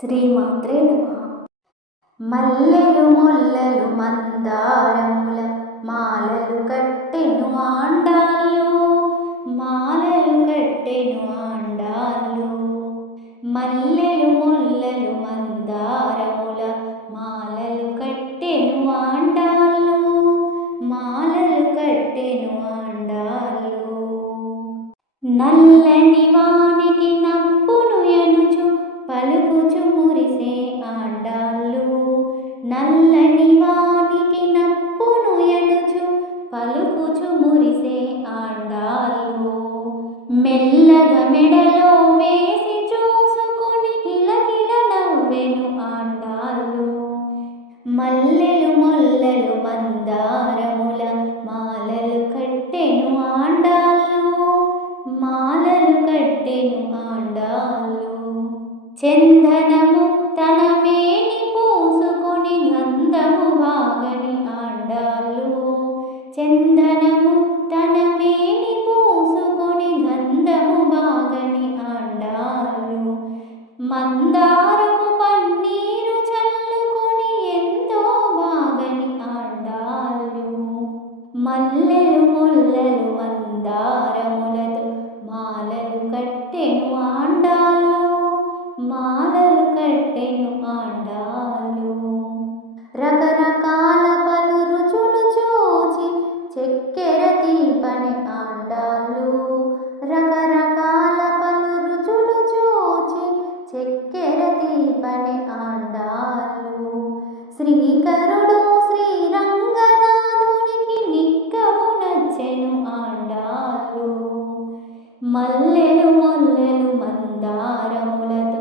శ్రీమాత్రే నమః. మల్లెలు మొల్లలు మందారముల మాలలు కట్టెను ఆండాళ్ళు, మాలలు కట్టెను ఆండాళ్ళు. మల్లెలు మొల్లలు మందారముల మాలలు కట్టెను ఆండాళ్ళు, మాలలు కట్టెను ఆండాళ్ళు. నల్లని వానికి నప్పును ఎనుచు పలుకుచు మురిసే ఆండాళ్ళు, నల్లని వానికి నప్పును ఎనుచు పలుకుచు మురిసే ఆండాళ్ళు. మెల్లగా మెడలో వేసి చూసుకుని కిలకిల నవ్వెను ఆండాళ్ళు. మల్లెలు మొల్లలు మందారముల మాలలు కట్టెను ఆండాళ్ళు, మాలలు కట్టెను ఆండాళ్ళు. చందనము తన మేని పూసుకొని గంధము వాగని ఆండాళ్ళు, చందనము తన మేని పూసుకొని గంధము వాగని ఆండాళ్ళు. మందారము పన్నీరు చల్లుకొని ఎంతో వాగని ఆండాళ్ళు. మల్లెలు మొల్లలు మందారములతో మాలలు కట్టెను ఆండాళ్ళు, మాలలు కట్టెను ఆండాళ్ళు. రకరకాల పలు రుచులు చూచి చక్కెర తీపని ఆండాళ్ళు, రకరకాల పలు రుచులు చూచి చక్కెర తీపని ఆండాళ్ళు. శ్రీకరుడు శ్రీరంగనాథునికి నిక్కము నచ్చెను ఆండాళ్ళు. మల్లెలు మొల్లలు మందారములతో